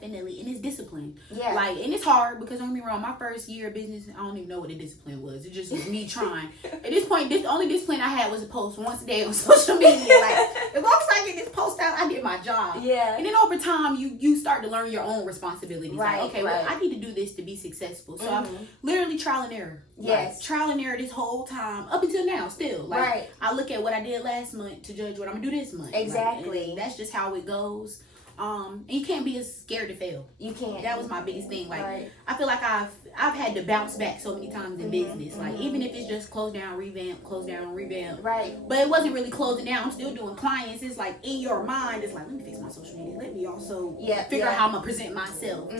definitely. And it's discipline. Yeah. Like, and it's hard because don't get me wrong, my first year of business, I don't even know what the discipline was. It just was me trying. At this point, the only discipline I had was to post once a day on social media. Like, as long as I get this post out, I did my job. Yeah. And then over time, you start to learn your own responsibilities. Right. Like, okay, well, I need to do this to be successful. So I'm literally trial and error. Yes. Like, trial and error this whole time, up until now, still. Like, I look at what I did last month to judge what I'm gonna do this month. Exactly. Like, that's just how it goes. And you can't be as scared to fail. You can't. That was my biggest thing. Like, I feel like I've had to bounce back so many times in business. Like, even if it's just close down, revamp, close down, revamp. Right. But it wasn't really closing down. I'm still doing clients. It's like in your mind, it's like, let me fix my social media. Let me also figure out how I'm gonna present myself.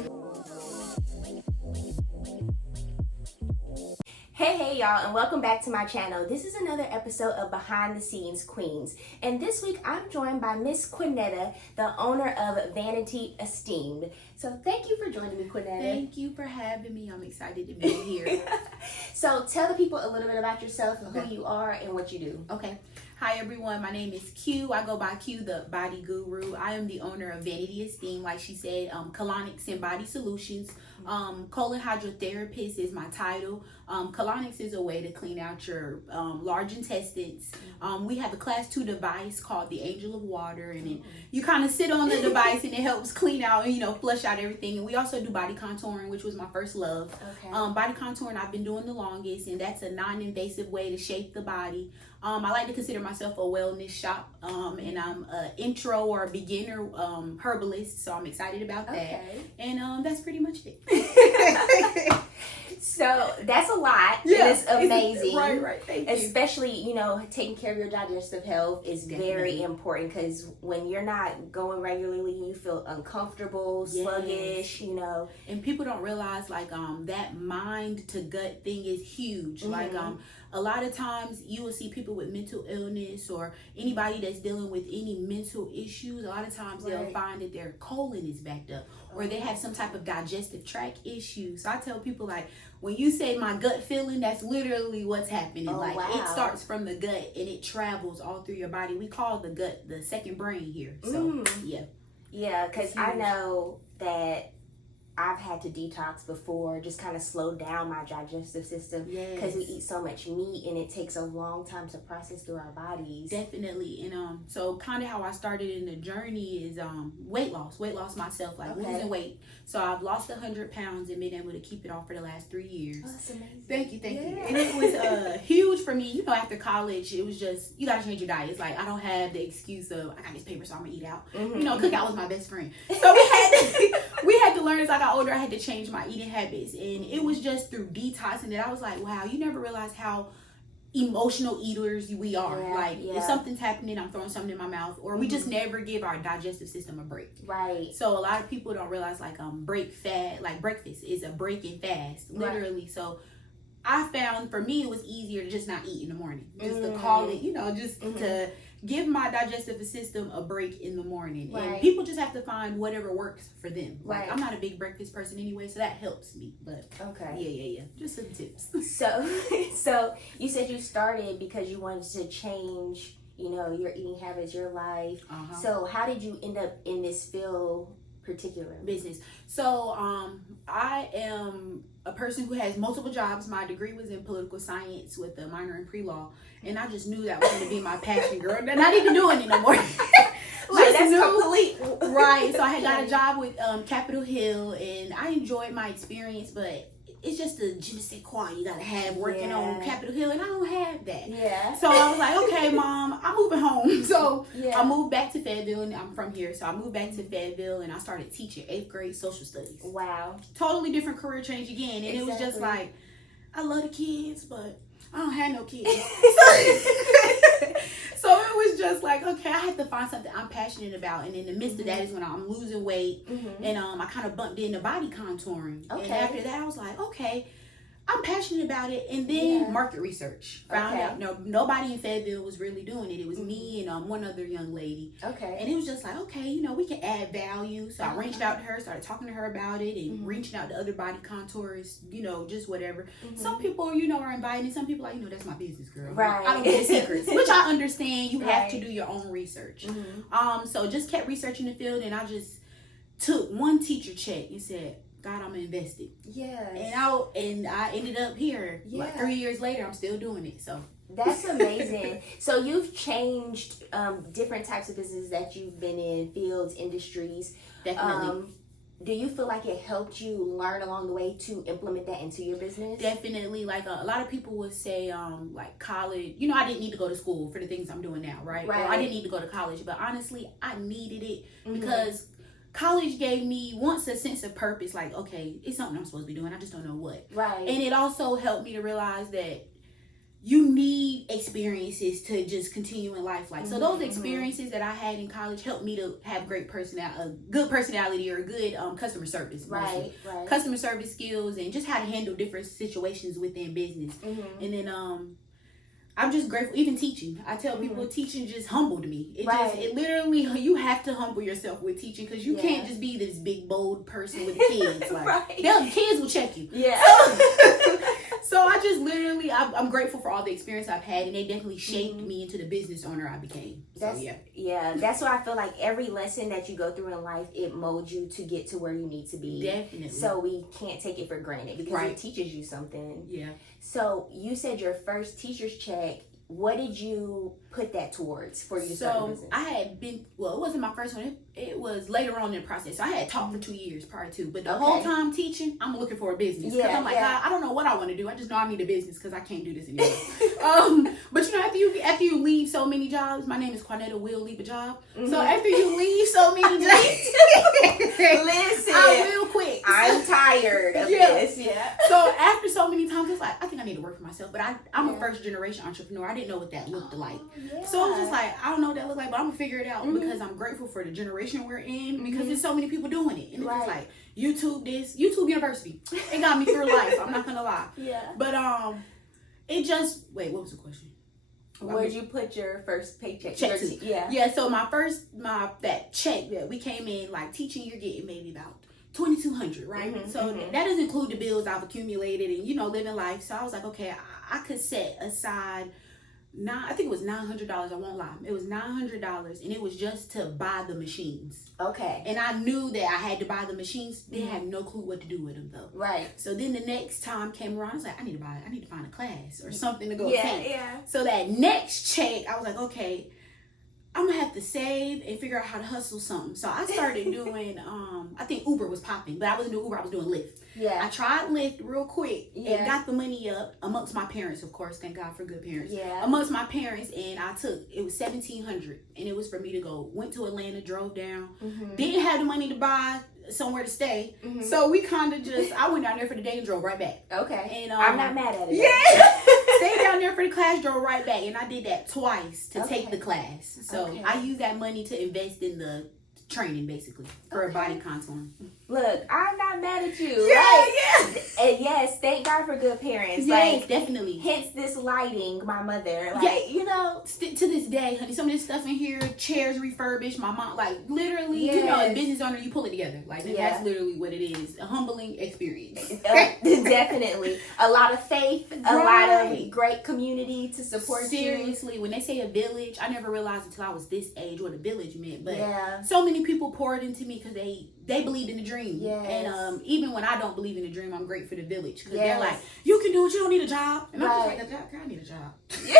Hey y'all, and welcome back to my channel. This is another episode of Behind the Scenes Queens, and this week I'm joined by Miss Quanetta, the owner of Vanity Esteem. So thank you for joining me, Quanetta. Thank you for having me. I'm excited to be here. So tell the people a little bit about yourself, who you are, and what you do. Okay. Hi everyone, my name is Q. I go by Q, the body guru. I am the owner of Vanity Esteem, like she said, Colonics and Body Solutions. Colon hydrotherapist is my title. Colonics is a way to clean out your large intestines. We have a class 2 device called the Angel of Water, and you kind of sit on the device and it helps clean out and flush out everything. And we also do body contouring, which was my first love. Okay. Body contouring I've been doing the longest, and that's a non-invasive way to shape the body. I like to consider myself a wellness shop, and I'm an intro or a beginner herbalist, so I'm excited about that. Okay. And that's pretty much it. So that's a lot. Yeah, it's amazing. Right. Thank you. Especially, taking care of your digestive health is very important, because when you're not going regularly, you feel uncomfortable, sluggish, And people don't realize that mind to gut thing is huge. Like a lot of times you will see people with mental illness or anybody that's dealing with any mental issues. A lot of times they'll find that their colon is backed up or they have some type of digestive tract issue. So I tell people, like, when you say my gut feeling, that's literally what's happening. It starts from the gut and it travels all through your body. We call the gut the second brain here. So yeah, because I know that I've had to detox before, just kind of slow down my digestive system, because we eat so much meat and it takes a long time to process through our bodies. Definitely. And so kind of how I started in the journey is weight loss myself, losing weight. So I've lost 100 pounds and been able to keep it off for the last 3 years. Oh, that's amazing. Thank you. And it was huge for me. After college, it was just, you got to change your diet. It's like, I don't have the excuse of, I got this paper, so I'm going to eat out. Cookout was my best friend. So we had to learn as I got older. I had to change my eating habits. And it was just through detoxing that I was like, wow, you never realize how emotional eaters we are. If something's happening, I'm throwing something in my mouth, or we just never give our digestive system a break. Right. So a lot of people don't realize breakfast is a break and fast, literally. Right. So I found for me it was easier to just not eat in the morning, just to call it, to give my digestive system a break in the morning. Right. And people just have to find whatever works for them. Right. I'm not a big breakfast person anyway, so that helps me. But yeah. Just some tips. So you said you started because you wanted to change, your eating habits, your life. So how did you end up in this field? Particular business. So I am a person who has multiple jobs. My degree was in political science with a minor in pre-law, and I just knew that was going to be my passion, girl. They're not even doing it no more. That's complete. Right. So I had got a job with Capitol Hill, and I enjoyed my experience, but it's just the je ne sais quoi you gotta have working on Capitol Hill, and I don't have that. Yeah. So I was like, okay, Mom, I'm moving home. So I moved back to Fayetteville, and I'm from here. So I moved back to Fayetteville, and I started teaching 8th grade social studies. Wow. Totally different career change again. And it was just like, I love the kids, but I don't have no kids. So it was just like, okay, I had to find something I'm passionate about. And in the midst of that is when I'm losing weight. And I kind of bumped into body contouring. Okay. And after that, I was like, okay, I'm passionate about it. And then market research. Found out nobody in Fayetteville was really doing it. It was me and one other young lady. Okay. And it was just like, okay, we can add value. So I reached out to her, started talking to her about it, and reaching out to other body contours, just whatever. Some people, are invited. Some people are like, that's my business, girl. Right. I don't get secrets, which I understand. You have to do your own research. So just kept researching the field, and I just took one teacher check and said, God, I'm invested. Yeah. And I ended up here. Yeah. Like 3 years later, I'm still doing it. So that's amazing. So you've changed different types of businesses that you've been in, fields, industries. Definitely. Do you feel like it helped you learn along the way to implement that into your business? Definitely. Like a lot of people would say, like college, you know, I didn't need to go to school for the things I'm doing now, right? Right. Or I didn't need to go to college, but honestly, I needed it because college gave me once a sense of purpose, like, okay, it's something I'm supposed to be doing. I just don't know what. Right. And it also helped me to realize that you need experiences to just continue in life. Like, so those experiences that I had in college helped me to have great personality, a good personality, or a good customer service. Right. Customer service skills and just how to handle different situations within business. And then I'm just grateful. Even teaching, I tell people, teaching just humbled me. It literally, you have to humble yourself with teaching, because you can't just be this big bold person with kids. Like the kids will check you. Yeah. So I just literally, I'm grateful for all the experience I've had, and they definitely shaped me into the business owner I became. That's why I feel like every lesson that you go through in life, it molds you to get to where you need to be. Definitely. So we can't take it for granted, because it teaches you something. Yeah. So you said your first teacher's check. What did you put that towards for you to start a business? I had been, well, it wasn't my first one. It was later on in the process. So I had taught for 2 years prior to. But the whole time teaching, I'm looking for a business. Because I'm like, I don't know what I want to do. I just know I need a business because I can't do this anymore. But you know, after you leave so many jobs, my name is Quanetta, will leave a job. So after you leave so many jobs, listen, I will quit. I'm tired of this. Yeah. So after so many times, it's like, I think I need to work for myself. But I'm a first generation entrepreneur. I didn't know what that looked like. So I was just like, I don't know what that looked like, but I'm gonna figure it out because I'm grateful for the generation we're in, because there's so many people doing it. And it's just like YouTube University. It got me through life. I'm not gonna lie. Yeah. But it just what was the question? Where'd you put your first paycheck? Yeah. So that check that we came in, like teaching, you're getting maybe about $2,200, right? So that doesn't include the bills I've accumulated and, you know, living life. So I was like, okay, I could set aside I think it was $900. I won't lie. It was $900, and it was just to buy the machines. Okay. And I knew that I had to buy the machines. Didn't have no clue what to do with them though. Right. So then the next time came around, I was like, I need to find a class or something to go take. Yeah. So that next check, I was like, okay, I'm gonna have to save and figure out how to hustle something. So I started doing, I think Uber was popping, but I wasn't doing Uber, I was doing Lyft. Yeah. I tried Lyft real quick and got the money up amongst my parents, of course. Thank God for good parents. Yeah. Amongst my parents, and it was $1,700, and it was for me to go. Went to Atlanta, drove down. Didn't have the money to buy somewhere to stay, so we kind of I went down there for the day and drove right back. Okay. And I'm not mad at it. Yeah. Stayed down there for the class, drove right back, and I did that twice to take the class. So I used that money to invest in the training, basically, for body contouring. Look, I'm not mad at you. Yeah. And yes, thank God for good parents. Yes, like, definitely. Hence this lighting, my mother. Like, you know. To this day, honey, some of this stuff in here, chairs refurbished, my mom, like, literally, you know, as a business owner, you pull it together. Like, that's literally what it is. A humbling experience. Definitely. A lot of faith, a lot of great community to support you. Seriously, when they say a village, I never realized until I was this age what a village meant. But so many people poured into me because they believed in the dream. Yes. And even when I don't believe in the dream, I'm great for the village, because they're like, you can do it, you don't need a job. And I'm just like, a job? I need a job. You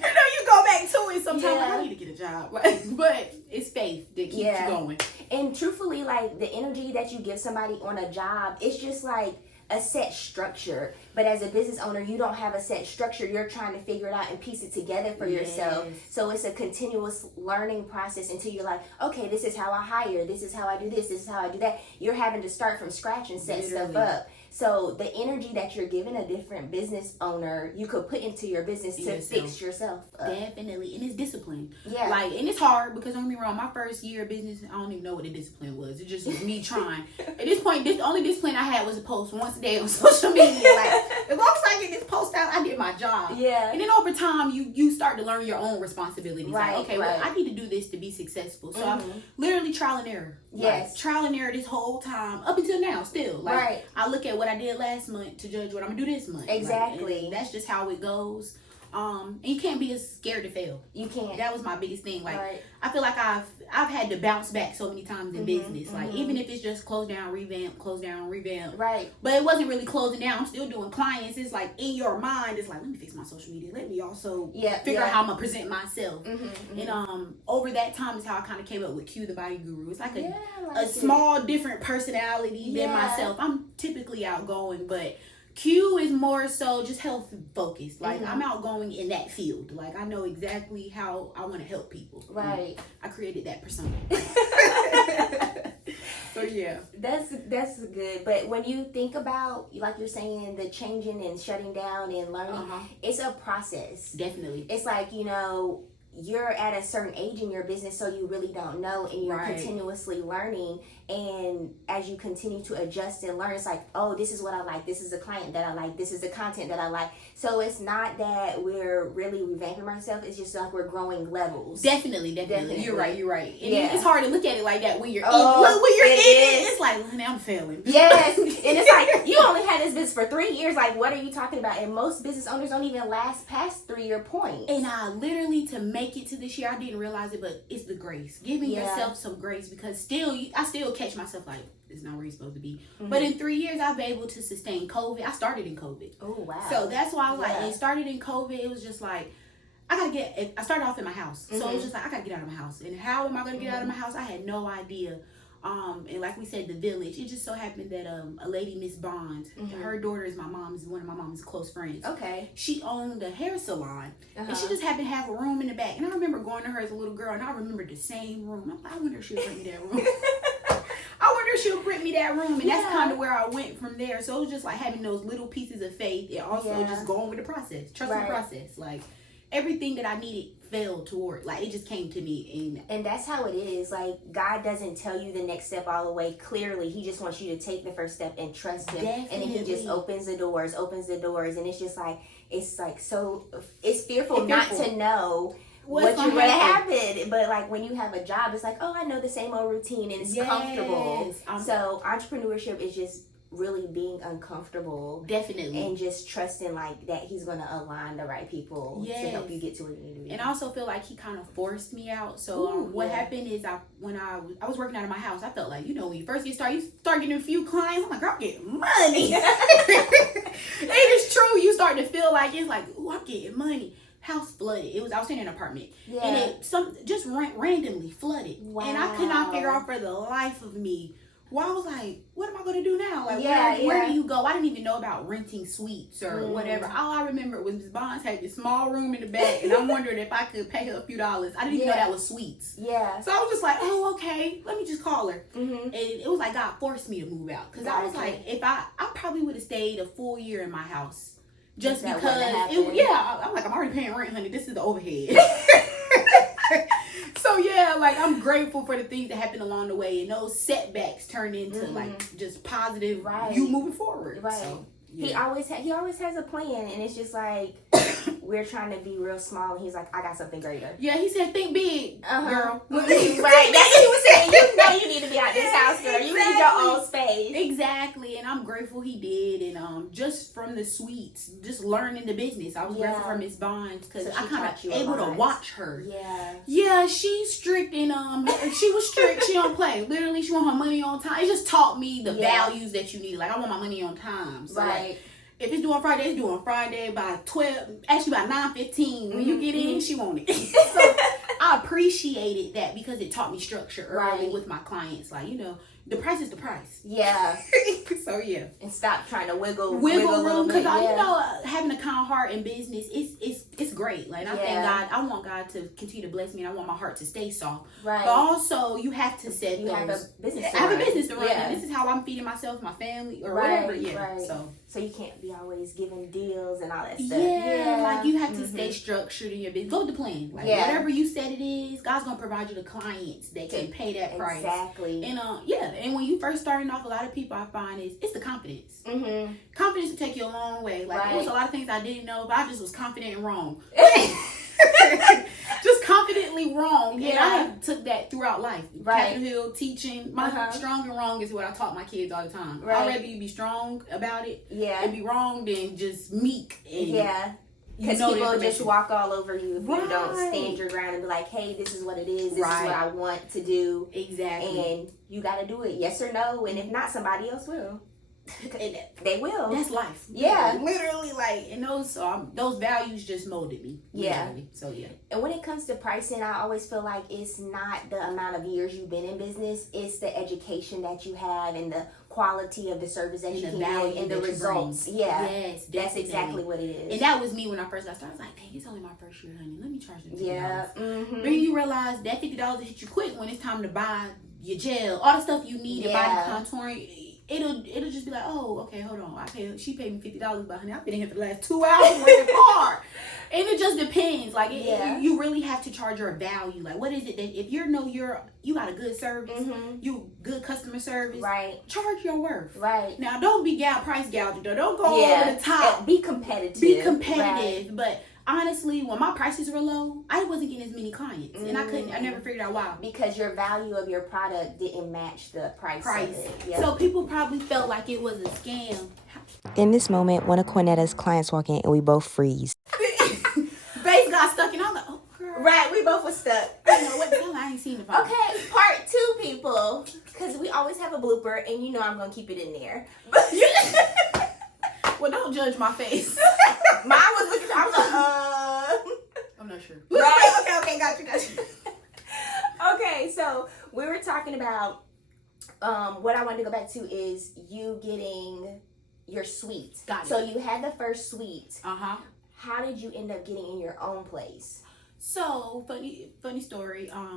know, you go back to it sometimes. Like, I need to get a job. But it's faith that keeps you going. And truthfully, like, the energy that you give somebody on a job, it's just like a set structure. But as a business owner, you don't have a set structure. You're trying to figure it out and piece it together for yourself. So it's a continuous learning process until you're like, okay, this is how I hire, this is how I do this is how I do that. You're having to start from scratch and set stuff up. So the energy that you're giving a different business owner, you could put into your business to fix yourself up. Definitely. And it's discipline. Yeah. Like, and it's hard, because don't get me wrong, my first year of business, I don't even know what the discipline was. It just was me trying. At this point, the only discipline I had was to post once a day on social media. Like, as long as I get this post out, I did my job. Yeah. And then over time, you start to learn your own responsibilities. Right. Like, okay, well, I need to do this to be successful. So I'm literally trial and error. Yes. Like, trial and error this whole time, up until now, still. Like, I look at what I did last month to judge what I'm gonna do this month. Exactly. Like, that's just how it goes. And you can't be scared to fail. You can't. That was my biggest thing. Like, right. I feel like I've had to bounce back so many times in business. Like, even if it's just close down, revamp, close down, revamp. Right. But it wasn't really closing down. I'm still doing clients. It's like in your mind, it's like, let me fix my social media. Let me also figure out how I'm gonna present myself. And over that time is how I kind of came up with Q the Body Guru. It's like a small different personality than myself. I'm typically outgoing, but Q is more so just health focused. Like, I'm outgoing in that field. Like, I know exactly how I want to help people. Right. I created that persona. So yeah. That's good. But when you think about, like you're saying, the changing and shutting down and learning, it's a process. Definitely. It's like, you know, you're at a certain age in your business, so you really don't know, and you're continuously learning. And as you continue to adjust and learn, it's like, oh, this is what I like. This is the client that I like. This is the content that I like. So it's not that we're really revamping ourselves. It's just like we're growing levels. Definitely. You're right. And it's hard to look at it like that when you're in it. It's like, now I'm failing. Yes. And it's like, you only had this business for 3 years. Like, what are you talking about? And most business owners don't even last past 3-year points. And I literally, to make it to this year, I didn't realize it, but it's the grace. Giving yourself some grace, because I still catch myself like, it's not where you're supposed to be. But in 3 years, I've been able to sustain COVID. I started in COVID. Oh, wow. So that's why I was like, it started in COVID. It was just like, I started off in my house. So it was just like, I gotta get out of my house. And how am I gonna get out of my house? I had no idea. And like we said, the village, it just so happened that a lady, Miss Bond, her daughter is one of my mom's close friends. Okay. She owned a hair salon, and she just happened to have a room in the back. And I remember going to her as a little girl, and I remember the same room. I'm like, I wonder if she'll rent me that room. I wonder if she'll rent me that room. And that's kind of where I went from there. So it was just like having those little pieces of faith, and also just going with the process, trusting the process. Like, everything that I needed fell toward, like, it just came to me. And that's how it is. Like, God doesn't tell you the next step all the way clearly. He just wants you to take the first step and trust him. Definitely. And then he just opens the doors. And it's just like, so it's fearful not to know what's going to happen. But like, when you have a job, it's like, oh, I know the same old routine, and it's comfortable. So entrepreneurship is just really being uncomfortable, and just trusting like that he's gonna align the right people to help you get to where you need to be. And I also feel like he kind of forced me out. So what happened is, when I was working out of my house, I felt like, you know, when you first you start getting a few clients, I'm like, girl, I'm getting money. It is true. You start to feel like, it's like, ooh, I'm getting money. House flooded. I was in an apartment, and it just randomly flooded. Wow. And I could not figure out for the life of me. Well, I was like, what am I going to do now? Like, where do you go? I didn't even know about renting suites or whatever. All I remember was Ms. Bonds had this small room in the back, and I'm wondering if I could pay her a few dollars. I didn't even know that was suites. Yeah. So I was just like, oh, okay, let me just call her. And it was like God forced me to move out. Because I was like, if I probably would have stayed a full year in my house. Just because, I'm like, I'm already paying rent, honey. This is the overhead. So yeah, like, I'm grateful for the things that happened along the way, and those setbacks turned into like just positive you moving forward. Right. So, he always has a plan, and it's just like we're trying to be real small, and he's like, I got something greater. Yeah, he said, think big, girl. Right, that's what he was saying. You know you need to be out this house, girl. You need your own space. Exactly, and I'm grateful he did. And just from the suites, just learning the business, I was grateful for Miss Bonds, because I kind of able to watch her. Yeah, she's strict, and she was strict. She don't play. Literally, she want her money on time. It just taught me the values that you need. Like, I want my money on time. So like, if it's due on Friday, it's due on Friday by 12. Actually, by 9:15. When you get in, she want it. So I appreciated that, because it taught me structure early with my clients. Like, you know, the price is the price. Yeah. So yeah. And stop trying to wiggle room, because you know, having a kind heart in business, it's great. Like, I thank God. I want God to continue to bless me, and I want my heart to stay soft. Right. But also, you have to set those. Have a business to run. I have a business to run. And this is how I'm feeding myself, my family, or whatever. Yeah. Right. So you can't be always giving deals and all that stuff. Yeah. Like, you have to stay structured in your business. Go with the plan. Like, whatever you said it is, God's gonna provide you the clients that can pay that price. Exactly. And and when you first starting off, a lot of people I find it's the confidence. Confidence will take you a long way. Like, there was a lot of things I didn't know, but I just was confident and wrong. Just confidently wrong. And I have took that throughout life. Capitol Hill, teaching. My strong and wrong is what I taught my kids all the time. I'd rather you be strong about it and be wrong than just meek. And Because people just walk all over you if right. you don't stand your ground and be like, hey, this is what it is. This right. is what I want to do. Exactly. And you got to do it, yes or no. And if not, somebody else will. They will. That's life. Yeah. Literally, like, and those values just molded me. Yeah. Literally. So, yeah. And when it comes to pricing, I always feel like it's not the amount of years you've been in business. It's the education that you have and the quality of the service that you can give and the results. Yeah. Yes. That's exactly what it is. And that was me when I first got started. I was like, dang, it's only my first year, honey. Let me charge them $50. Yeah. Mm-hmm. Then you realize that $50 will hit you quick when it's time to buy your gel, all the stuff you need to buy the contouring. It'll just be like, oh, okay, hold on. She paid me $50, but honey, I've been in here for the last 2 hours working hard. And it just depends. Like, you really have to charge your value. Like, what is it that if you got a good service, you good customer service, right? Charge your worth, right? Now, don't be price gouging though. Don't go over the top. Be competitive. Right. But honestly, when my prices were low, I wasn't getting as many clients, and I never figured out why. Because your value of your product didn't match the price. Of it. Yep. So people probably felt like it was a scam. In this moment, one of Quanetta's clients walk in, and we both freeze. Base got stuck, and I'm like, oh, girl. Right, we both were stuck. I know what the hell, I ain't seen it. Okay, part 2, people, because we always have a blooper, and you know I'm gonna keep it in there. Well, don't judge my face. Mine was looking. I was like, I'm not sure. Right? Okay, got you. Okay, so we were talking about what I wanted to go back to is you getting your suite. Got it. So you had the first suite. How did you end up getting in your own place? So funny story. I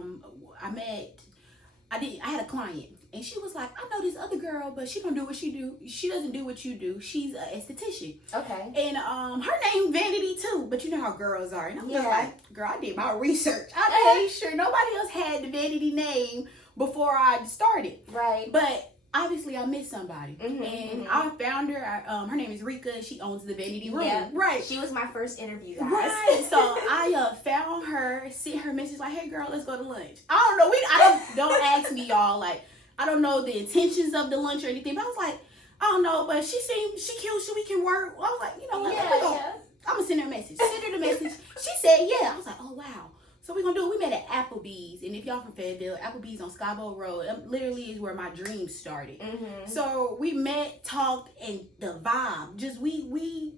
had a client, and she was like, I know this other girl, but she don't do what she do. She doesn't do what you do. She's an esthetician. Okay. And her name Vanity too, but you know how girls are. And I'm just like, girl, I did my research. I made sure nobody else had the Vanity name before I started. Right. But obviously I missed somebody. I found her. Her name is Rika. She owns the Vanity Room. Yeah. Right. She was my first interview, guys. Right. So I found her, sent her message like, hey girl, let's go to lunch. I don't know. Don't ask me, y'all. Like, I don't know the intentions of the lunch or anything, but I was like, I don't know, but she cute, so we can work. I was like, you know what? I'm gonna send her a message. Send her the message. She said, yeah. I was like, oh wow. So we're gonna do it. We met at Applebee's, and if y'all from Fayetteville, Applebee's on Skyboat Road, literally is where my dreams started. So we met, talked, and the vibe, just literally,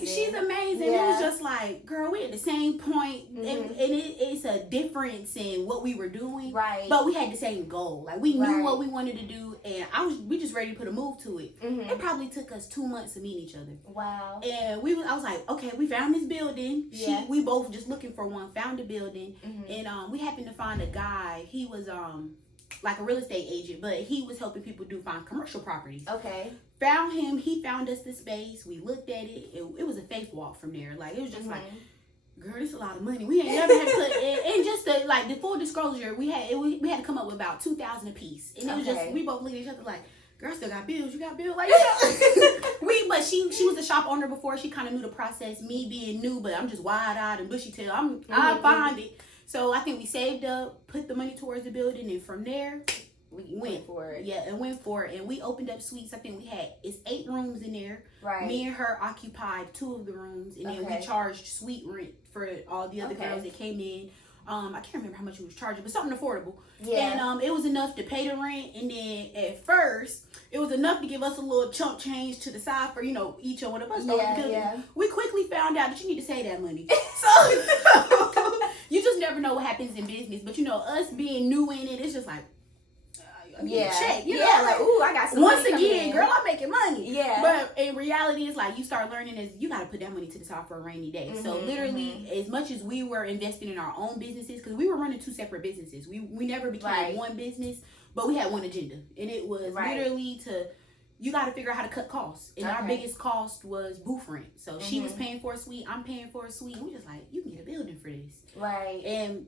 she's amazing. It was just like, girl, we at the same point, and it's a difference in what we were doing, right? But we had the same goal. Like, we knew what we wanted to do, and we just ready to put a move to it. It probably took us 2 months to meet each other. Wow. And I was like, okay, we found this building. We both just looking for one, found a building, and we happened to find a guy. He was like a real estate agent, but he was helping people find commercial properties. Okay. Found him. He found us the space. We looked at it. It was a faith walk from there. Like, it was just like, girl, this is a lot of money. We ain't never had to put and just the full disclosure, we had to come up with about $2,000 a piece, and it was just, we both looked at each other like, girl, I still got bills. You got bills? Like, but she was a shop owner before. She kind of knew the process. Me being new, but I'm just wide-eyed and bushy-tailed. I find it. So I think we saved up, put the money towards the building, and from there, we went for it. Yeah, and went for it. And we opened up suites. I think it's 8 rooms in there. Right. Me and her occupied 2 of the rooms, and then we charged suite rent for all the other girls that came in. I can't remember how much we was charging, but something affordable. Yeah. And it was enough to pay the rent, and then at first it was enough to give us a little chunk change to the side for each one of us. Yeah. We quickly found out that you need to save that money. So you just never know what happens in business. But us being new in it, it's just like, check, like, ooh, I got some once money again, girl, I'm making money. Yeah. But in reality, it's like you start learning is you got to put that money to the side for a rainy day. So literally, as much as we were investing in our own businesses, because we were running 2 separate businesses, we never became one business, but we had one agenda, and it was literally you got to figure out how to cut costs. And our biggest cost was booth rent. So she was paying for a suite, I'm paying for a suite. And we just like, you can get a building for this. Right. And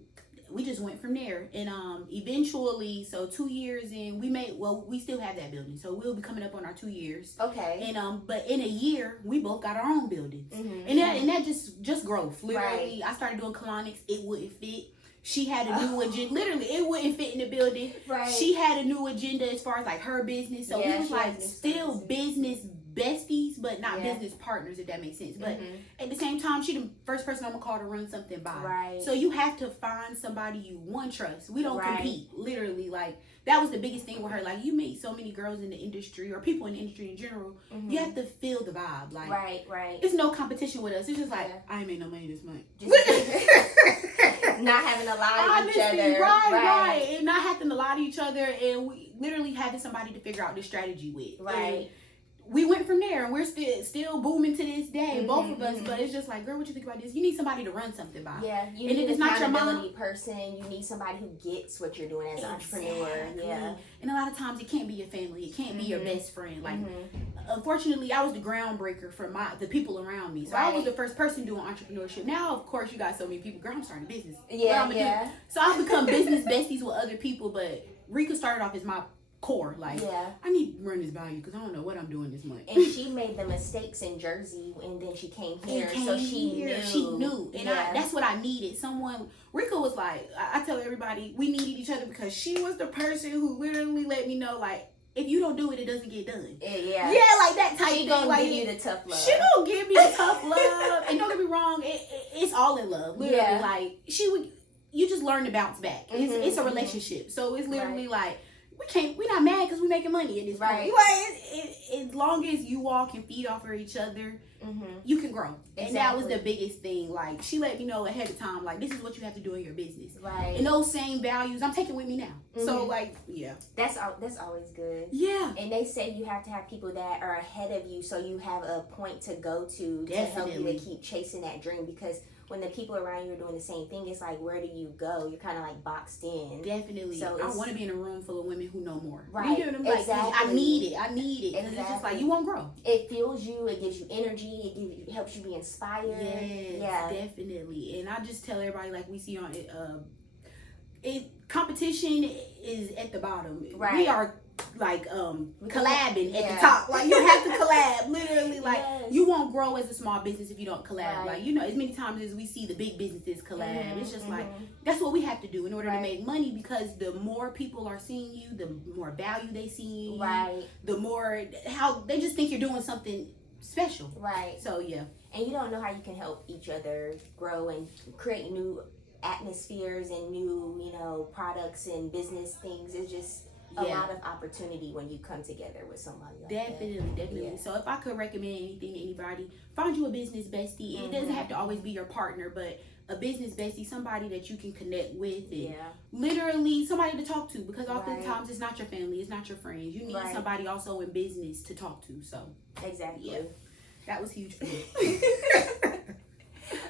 we just went from there, and eventually, so 2 years in, we still have that building, so we'll be coming up on our 2 years. Okay. And but in a year, we both got our own buildings, and that just growth. Literally, I started doing Colonics. It wouldn't fit. She had a new agenda. Literally, it wouldn't fit in the building. Right. She had a new agenda as far as like her business. So it was like still business besties, but not business partners, if that makes sense. But at the same time, she the first person I'm gonna call to run something by. Right. So you have to find somebody you trust. We don't compete. Literally, like that was the biggest thing with her. Like you meet so many girls in the industry or people in the industry in general. You have to feel the vibe. Like right. It's no competition with us. It's just like I ain't made no money this month. Not having to lie to each other. Right. And not having to lie to each other. And we literally having somebody to figure out the strategy with. Right. And we went from there, and we're still booming to this day, both of us. But it's just like, girl, what you think about this? You need somebody to run something by. Yeah, you need an accountability person. You need somebody who gets what you're doing as an entrepreneur. Yeah, and a lot of times it can't be your family, it can't be your best friend. Like, unfortunately, I was the groundbreaker for the people around me. So I was the first person doing entrepreneurship. Now, of course, you got so many people. Girl, I'm starting a business. Yeah. So I've become business besties with other people. But Rika started off as my core. Like, I need to run this by you because I don't know what I'm doing this month. And she made the mistakes in Jersey, and then she came here, so she knew. And that's what I needed. Someone. Rika was like, I tell everybody, we needed each other because she was the person who literally let me know, like, if you don't do it, it doesn't get done. Yeah, like that type she thing. Gonna like, give you the tough love. She gonna give me the tough love. And don't get me wrong, it's all in love. Literally, like you just learn to bounce back. It's a relationship, so it's literally like. We're not mad because we're making money in this point. Like, as long as you all can feed off of each other, you can grow. Exactly. And that was the biggest thing. Like, she let me know ahead of time, like, this is what you have to do in your business. Right. And those same values, I'm taking with me now. So, like, That's always good. Yeah. And they say you have to have people that are ahead of you so you have a point to go to help you to keep chasing that dream, because when the people around you are doing the same thing, it's like, where do you go? You're kind of like boxed in. Definitely. So I want to be in a room full of women who know more. Right. You know what I'm like? Exactly. I need it. Exactly. It's just like, you won't grow. It fuels you. It gives you energy. It helps you be inspired. Yes, definitely. And I just tell everybody, like we see on competition is at the bottom. Right. We are like collabing at the top. Like, you have to collab. Literally, like you won't grow as a small business if you don't collab. Like, you know, as many times as we see the big businesses collab, it's just like that's what we have to do in order to make money, because the more people are seeing you, the more value they see you. Right. The more how they just think you're doing something special. Right. So and you don't know how you can help each other grow and create new atmospheres and new, products and business things. It's just a lot of opportunity when you come together with somebody like Definitely. Yeah. So if I could recommend anything to anybody, find you a business bestie. It doesn't have to always be your partner, but a business bestie, somebody that you can connect with, and literally somebody to talk to, because oftentimes it's not your family, it's not your friends. You need somebody also in business to talk to. So exactly. Yeah. That was huge for me.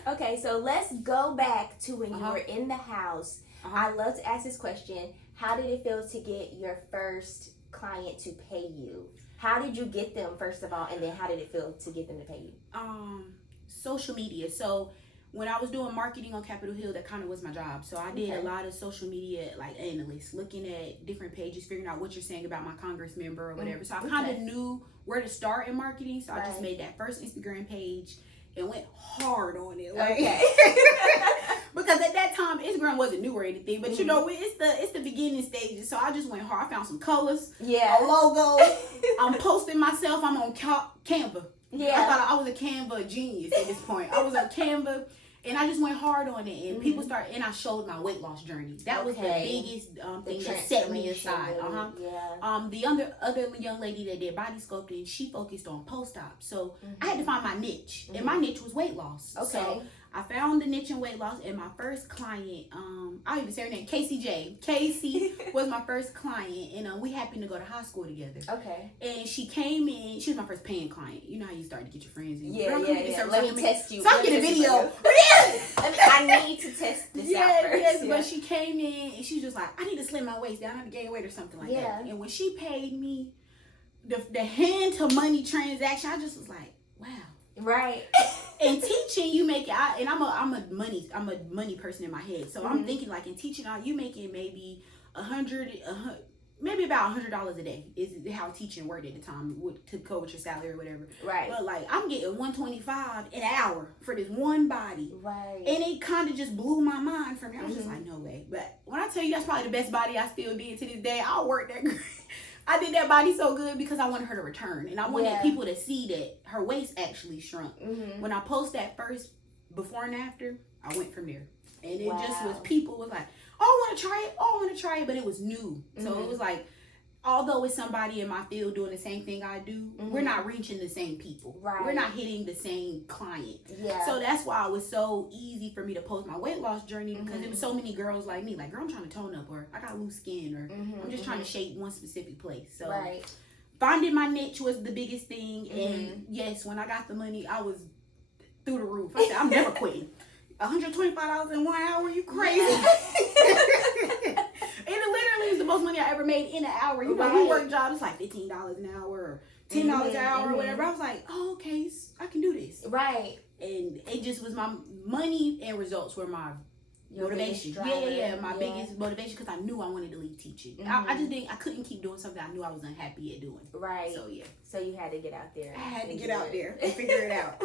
Okay, so let's go back to when you were in the house. I love to ask this question. How did it feel to get your first client to pay you? How did you get them, first of all, and then how did it feel to get them to pay you? Social media. So when I was doing marketing on Capitol Hill, that kind of was my job. So I did a lot of social media, like analysts, looking at different pages, figuring out what you're saying about my Congress member or whatever. So I kind of knew where to start in marketing. So I just made that first Instagram page and went hard on it. Like, because at that time Instagram wasn't new or anything, but it's the beginning stages. So I just went hard. I found some colors, a logo. I'm posting myself. I'm on Canva. I thought I was a Canva genius at this point. I was on Canva, and I just went hard on it. And people started, and I showed my weight loss journey. That was the biggest thing that set me aside. The other young lady that did body sculpting, she focused on post-op. So I had to find my niche, and my niche was weight loss. So I found the niche in weight loss, and my first client, I'll even say her name, KCJ. Casey was my first client, and we happened to go to high school together. Okay. And she came in, she was my first paying client. You know how you start to get your friends in. Let me test you. So I get a video. I need to test this out first. Yes, but she came in, and she was just like, I need to slim my waist down, I have to gain weight or something like that. And when she paid me, the hand to money transaction, I just was like, wow. Right. In teaching, you make it. I'm a money person in my head, so I'm thinking like in teaching, you making maybe $100 maybe about $100 a day is how teaching worked at the time to go with your salary or whatever. Right. But like I'm getting $125 an hour for this one body. Right. And it kind of just blew my mind from me. I was just like, no way. But when I tell you that's probably the best body I still did to this day, I worked that great. I did that body so good because I wanted her to return. And I wanted people to see that her waist actually shrunk. When I post that first before and after, I went from there. And it just was, people was like, oh, I want to try it. Oh, I want to try it. But it was new. So it was like, although it's somebody in my field doing the same thing I do, we're not reaching the same people. Right. We're not hitting the same client. Yeah. So that's why it was so easy for me to post my weight loss journey because there was so many girls like me. Like, girl, I'm trying to tone up, or I got loose skin, or I'm just trying to shape one specific place. So finding my niche was the biggest thing. And yes, when I got the money, I was through the roof. I said, I'm never quitting. $125 in 1 hour? You crazy? And it literally was the most money I ever made in an hour. You know, we work jobs, it's like $15 an hour or $10 an hour or whatever. I was like, oh, okay, I can do this. Right. And it just was my money and results were my motivation. My biggest motivation because I knew I wanted to leave teaching. I couldn't keep doing something I knew I was unhappy at doing. Right. So, yeah. So you had to get out there. I had to get out there and figure it out.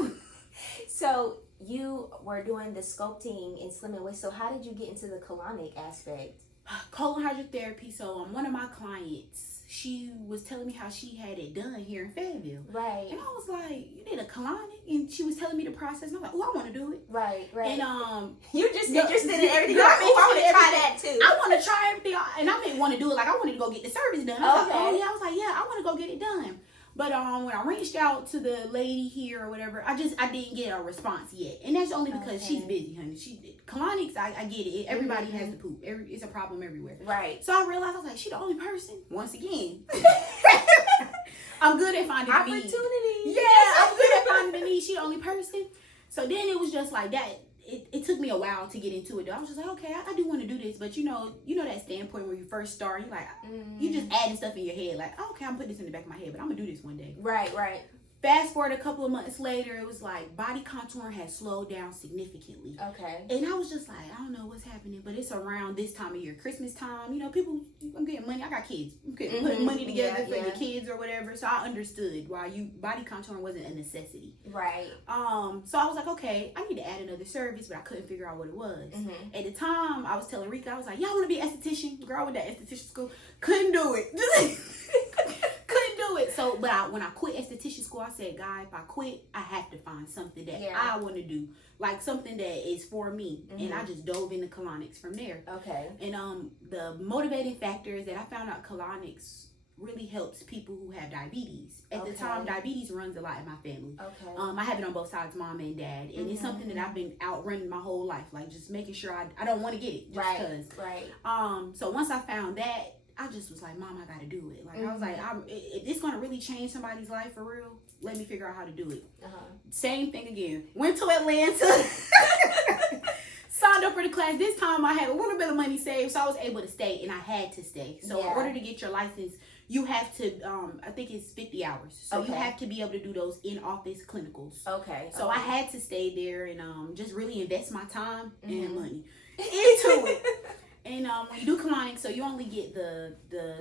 So you were doing the sculpting and slimming waist. So how did you get into the colonic aspect? Colon hydrotherapy. So one of my clients, she was telling me how she had it done here in Fayetteville. Right. And I was like, you did a colonic? And she was telling me the process. And I was like, oh, I want to do it. Right. And you're just interested in everything. I want to try that too. I want to try everything. And I didn't want to do it. Like, I wanted to go get the service done. I was like, oh yeah. I was like, yeah, I want to go get it done. But when I reached out to the lady here or whatever, I didn't get a response yet. And that's only because she's busy, honey. Colonics, I get it. Everybody has to poop. It's a problem everywhere. Right. So I realized, I was like, she the only person. Once again. I'm good at finding the need. Opportunity. Yeah, I'm good at finding the need. She the only person. So then it was just like that. It took me a while to get into it though. I was just like, okay, I do want to do this, but you know that standpoint where you first start, you're like, you just adding stuff in your head, like, oh, okay, I'm putting this in the back of my head, but I'm gonna do this one day. Right. Fast forward a couple of months later, it was like body contouring had slowed down significantly. Okay. And I was just like, I don't know what's happening, but it's around this time of year, Christmas time. You know, people, I'm getting money. I got kids. I'm putting money together for your kids or whatever. So I understood why body contouring wasn't a necessity. Right. So I was like, okay, I need to add another service, but I couldn't figure out what it was. At the time, I was telling Rika, I was like, yeah, I want to be an esthetician. Girl, I went to esthetician school. Couldn't do it. Couldn't do it. So, but when I quit esthetician school, I said, God, if I quit, I have to find something that I want to do, like something that is for me. And I just dove into colonics from there. Okay. And the motivating factor is that I found out colonics really helps people who have diabetes. At the time, diabetes runs a lot in my family. Okay. I have it on both sides, mom and dad, and it's something that I've been outrunning my whole life, like just making sure I don't want to get it just because. Right. So once I found that, I just was like, Mom, I gotta do it. Like I was like, if it's gonna really change somebody's life for real, let me figure out how to do it. Same thing again. Went to Atlanta. Signed up for the class. This time I had a little bit of money saved, so I was able to stay, and I had to stay. So in order to get your license, you have to, I think it's 50 hours. So you have to be able to do those in-office clinicals. Okay. So I had to stay there and just really invest my time and money into it. And when you do colonics, so you only get the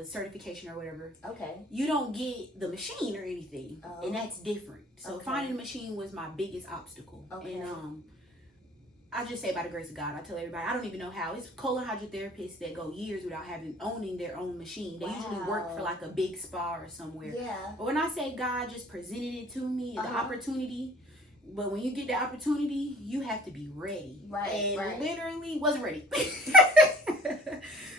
certification or whatever. Okay. You don't get the machine or anything, and that's different. So finding the machine was my biggest obstacle. Okay. And I just say by the grace of God, I tell everybody, I don't even know how. It's colon hydrotherapists that go years without owning their own machine. They usually work for like a big spa or somewhere. Yeah. But when I say God just presented it to me, the opportunity. But when you get the opportunity, you have to be ready. Right. And literally wasn't ready.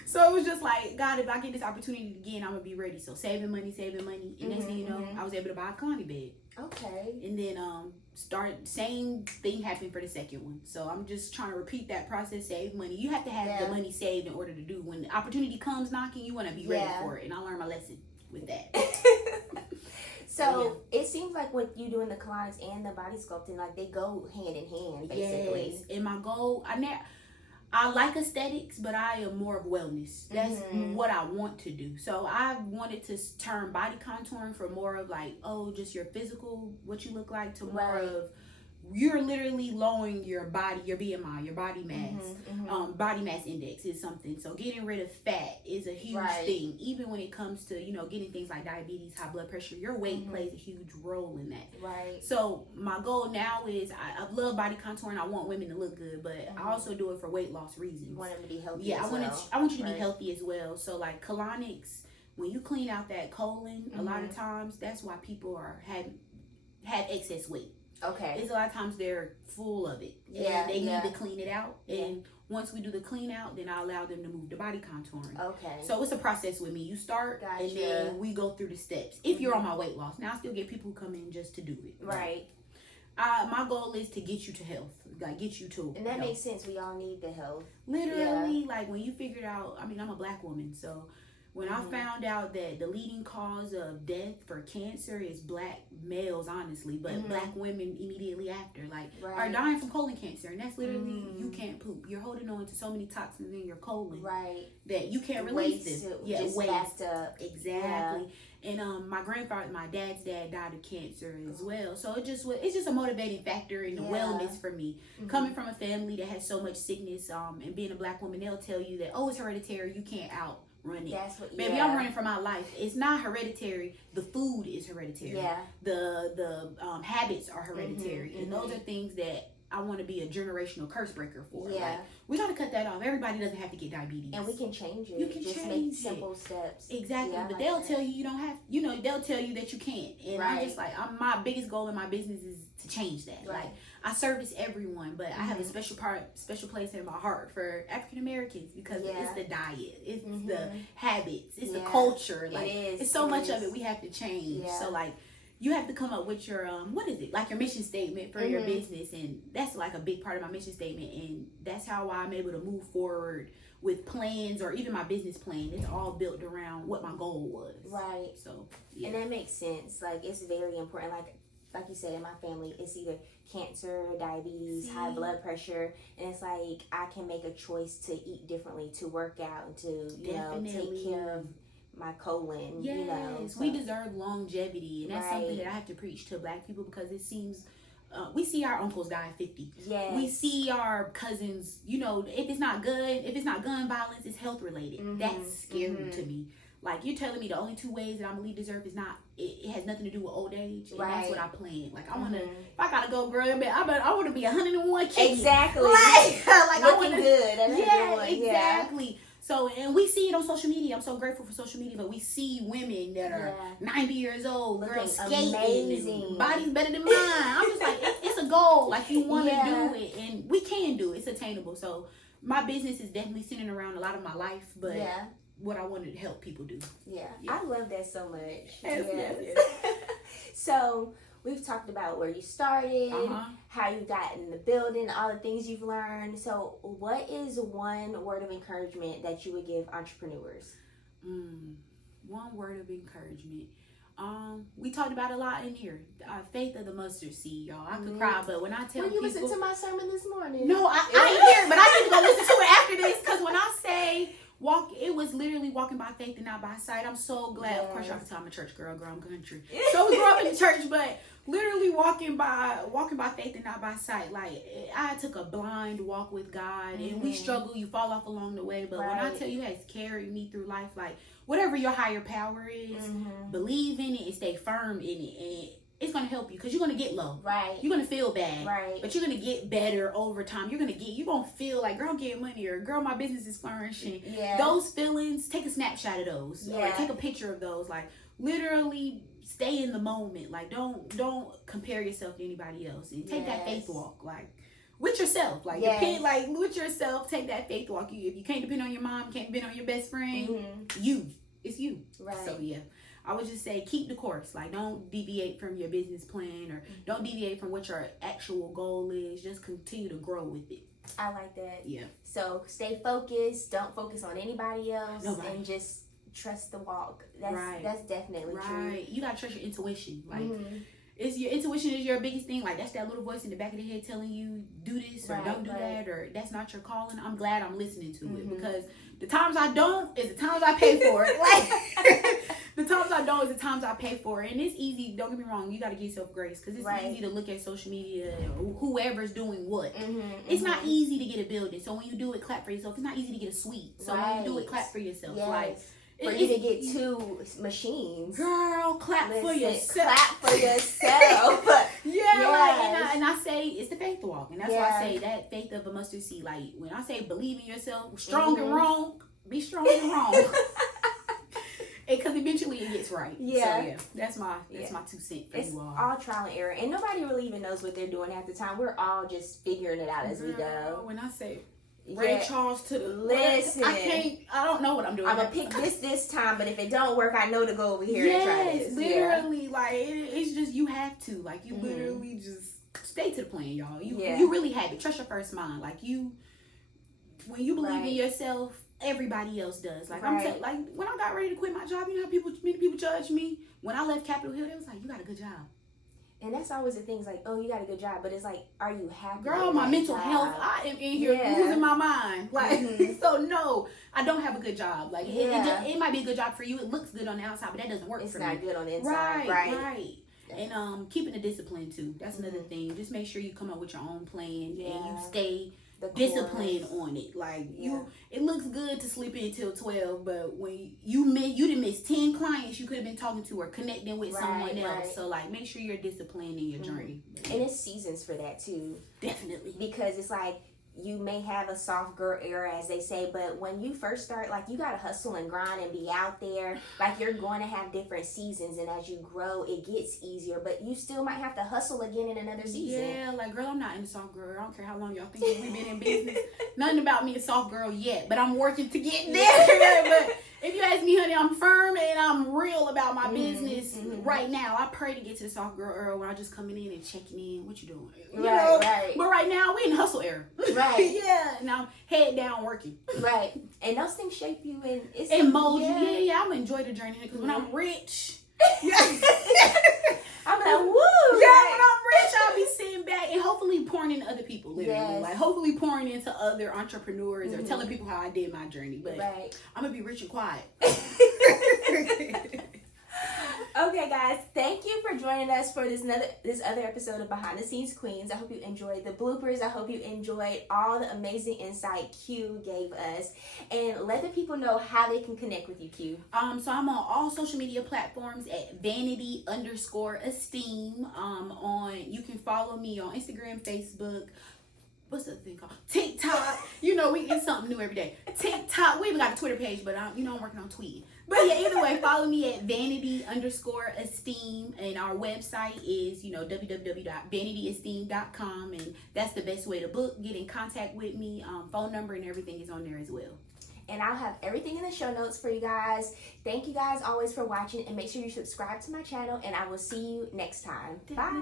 So it was just like, God, if I get this opportunity again, I'm going to be ready. So saving money. And next thing you know, I was able to buy a Colony bed. Okay. And then same thing happened for the second one. So I'm just trying to repeat that process, save money. You have to have the money saved in order to do. When the opportunity comes knocking, you want to be ready for it. And I learned my lesson with that. So it seems like what you do in the colonics and the body sculpting, like they go hand in hand, basically. Yes. And my goal, I like aesthetics, but I am more of wellness. That's what I want to do. So I wanted to turn body contouring from more of like, just your physical, what you look like, to more of you're literally lowering your body, your BMI, your body mass. Body mass index is something. So getting rid of fat is a huge thing. Even when it comes to, getting things like diabetes, high blood pressure, your weight plays a huge role in that. Right. So my goal now is I love body contouring. I want women to look good, but I also do it for weight loss reasons. You want them to be healthy. Yeah, I want you to be healthy as well. So like colonics, when you clean out that colon, a lot of times that's why people have excess weight. Okay. It's a lot of times they're full of it. Yeah. And they need to clean it out. And once we do the clean out, then I allow them to move to body contouring. Okay. So it's a process with me. You start and then we go through the steps. If you're on my weight loss. Now I still get people who come in just to do it. Right. My goal is to get you to health. Like get you to And that health. makes sense. We all need the health. Literally, like when you figured out, I'm a black woman, so when I found out that the leading cause of death for cancer is black males, honestly, but black women immediately after, are dying from colon cancer. And that's literally, you can't poop. You're holding on to so many toxins in your colon that you can't release them. Just backed up. Exactly. And my dad's dad died of cancer as well. So it's just a motivating factor in the wellness for me. Coming from a family that has so much sickness, and being a black woman, they'll tell you that, oh, it's hereditary, you can't outrun it. That's what, Baby, I'm running for my life. It's not hereditary. The food is hereditary. Yeah. The habits are hereditary. And those are things that I want to be a generational curse breaker for. Yeah. Like, we got to cut that off. Everybody doesn't have to get diabetes. And we can change it. You can just change make simple steps. Exactly. Yeah, but they'll tell you you don't have, they'll tell you that you can't. And I'm just like, my biggest goal in my business is to change that. Right. Like, I service everyone, but I have a special place in my heart for African Americans because it's the diet, it's the habits, it's the culture. Like, it's so much of it we have to change. So like, you have to come up with your what is it, like your mission statement for your business, and that's like a big part of my mission statement, and that's how I'm able to move forward with plans or even my business plan. It's all built around what my goal was. Right. So and that makes sense. Like, it's very important. Like you said, in my family, it's either cancer, diabetes, high blood pressure, and it's like I can make a choice to eat differently, to work out, and to take care of my colon. Yes, we deserve longevity, and that's something that I have to preach to black people, because it seems we see our uncles die at 50. Yes. We see our cousins, if it's not gun violence, it's health related. That's scary to me. Like, you're telling me the only two ways that I'm gonna leave this earth is not, it has nothing to do with old age, and that's what I plan. Like, I wanna, if I gotta go, girl, I wanna be 101 kids. Exactly. Like looking good. Yeah, exactly. So, and we see it on social media. I'm so grateful for social media, but we see women that are 90 years old, girls skating, amazing, bodies better than mine. I'm just like, it's a goal. Like, you want to do it, and we can do it. It's attainable. So, my business is definitely centered around a lot of my life, but what I wanted to help people do. Yeah. I love that so much. Yes. So, we've talked about where you started, how you got in the building, all the things you've learned. So, what is one word of encouragement that you would give entrepreneurs? One word of encouragement. We talked about a lot in here. Faith of the mustard seed, y'all. I could cry, but when I tell people, you listened to my sermon this morning. No, I ain't here, but I need to go listen to it after this, because when I say it was literally walking by faith and not by sight. I'm so glad. Of course, y'all can tell I'm a church girl. I'm country. So we grew up in the church, but literally walking by faith and not by sight. Like, I took a blind walk with God, and we struggle. You fall off along the way, but when I tell you, it has carried me through life. Like, whatever your higher power is, believe in it and stay firm in it, and it's going to help you, because you're going to get low. Right. You're going to feel bad. Right. But you're going to get better over time. You're going to feel like, girl, I'm getting money, or girl, my business is flourishing. Yeah. Those feelings, take a snapshot of those. Yeah. Or take a picture of those. Like, literally stay in the moment. Like, don't compare yourself to anybody else. And take that faith walk. Like, with yourself. Like, depend, like, with yourself, take that faith walk. If you can't depend on your mom, can't depend on your best friend, it's you. Right. So, yeah. I would just say, keep the course. Like, don't deviate from your business plan, or don't deviate from what your actual goal is. Just continue to grow with it. I like that. Yeah. So stay focused. Don't focus on anybody else. And just trust the walk. That's definitely true. Right. You gotta trust your intuition. Like, your intuition is your biggest thing. Like, that's that little voice in the back of the head telling you, do this or don't do that, or that's not your calling. I'm glad I'm listening to it, because the times I don't is the times I pay for it. Like, the times I I don't is the times I pay for it. And it's easy, don't get me wrong, you got to give yourself grace because it's easy to look at social media and whoever's doing what. It's not easy to get a building. So when you do it, clap for yourself. It's not easy to get a suite. So when you do it, clap for yourself. Like, for you to get 2 machines. Girl, clap for yourself. Clap for yourself. And I say it's the faith walk. And that's why I say that faith of a mustard seed. Like, when I say believe in yourself, strong and wrong, be strong and wrong. Because eventually it gets right. So that's my 2 cents for you all. All trial and error. And nobody really even knows what they're doing at the time. We're all just figuring it out as we go. When I say Ray Charles to the listen, I don't know what I'm doing. I'm gonna pick this time, but if it don't work, I know to go over here and try this. Literally, like it's just you have to, like you literally just stay to the plan, y'all. You really have it. Trust your first mind. Like when you believe in yourself, everybody else does. Like like when I got ready to quit my job, you know how many people judged me. When I left Capitol Hill, they was like, "You got a good job." And that's always the thing. It's like, oh, you got a good job, but it's like, are you happy? Girl, my mental health, I am in here losing my mind. Like, so no, I don't have a good job. Like, it might be a good job for you. It looks good on the outside, but that doesn't work for me. It's not good on the inside. Right. And keeping the discipline too. That's another thing. Just make sure you come up with your own plan and you stay discipline on it. Like it looks good to sleep in till 12, but when you didn't miss 10 clients you could have been talking to or connecting with someone else. So like make sure you're disciplined in your journey. And it's seasons for that too. Definitely. Because it's like you may have a soft girl era, as they say, but when you first start, like, you gotta hustle and grind and be out there. Like, you're going to have different seasons, and as you grow, it gets easier, but you still might have to hustle again in another season. Yeah, like, girl, I'm not in soft girl. I don't care how long y'all think we've been in business. Nothing about me is soft girl yet, but I'm working to get there. But if you ask me, honey, I'm firm and I'm real about my business right now. I pray to get to the soft girl era where I'm just coming in and checking in. What you doing? You know? But right now, we in hustle era. Right. Yeah. Now, head down working. Right. And those things shape you and mold you. Yeah. I'm going to enjoy the journey because when I'm rich, I'm like, woo! Yeah, when I'm rich, I'll be sitting back and hopefully pouring into other people, literally. Like, hopefully pouring into other entrepreneurs or telling people how I did my journey. But I'm going to be rich and quiet. Okay, guys, thank you for joining us for this other episode of Behind the Scenes Queens. I hope you enjoyed the bloopers. I hope you enjoyed all the amazing insight Q gave us. And let the people know how they can connect with you, Q. So I'm on all social media platforms at Vanity Esteem. You can follow me on Instagram, Facebook. What's the thing called? TikTok. You know, we get something new every day. TikTok. We even got a Twitter page, but I'm working on tweeting. But yeah, either way, follow me at Vanity_Esteem, and our website is, www.vanityesteem.com, and that's the best way to book, get in contact with me. Phone number and everything is on there as well. And I'll have everything in the show notes for you guys. Thank you guys always for watching, and make sure you subscribe to my channel, and I will see you next time. Bye.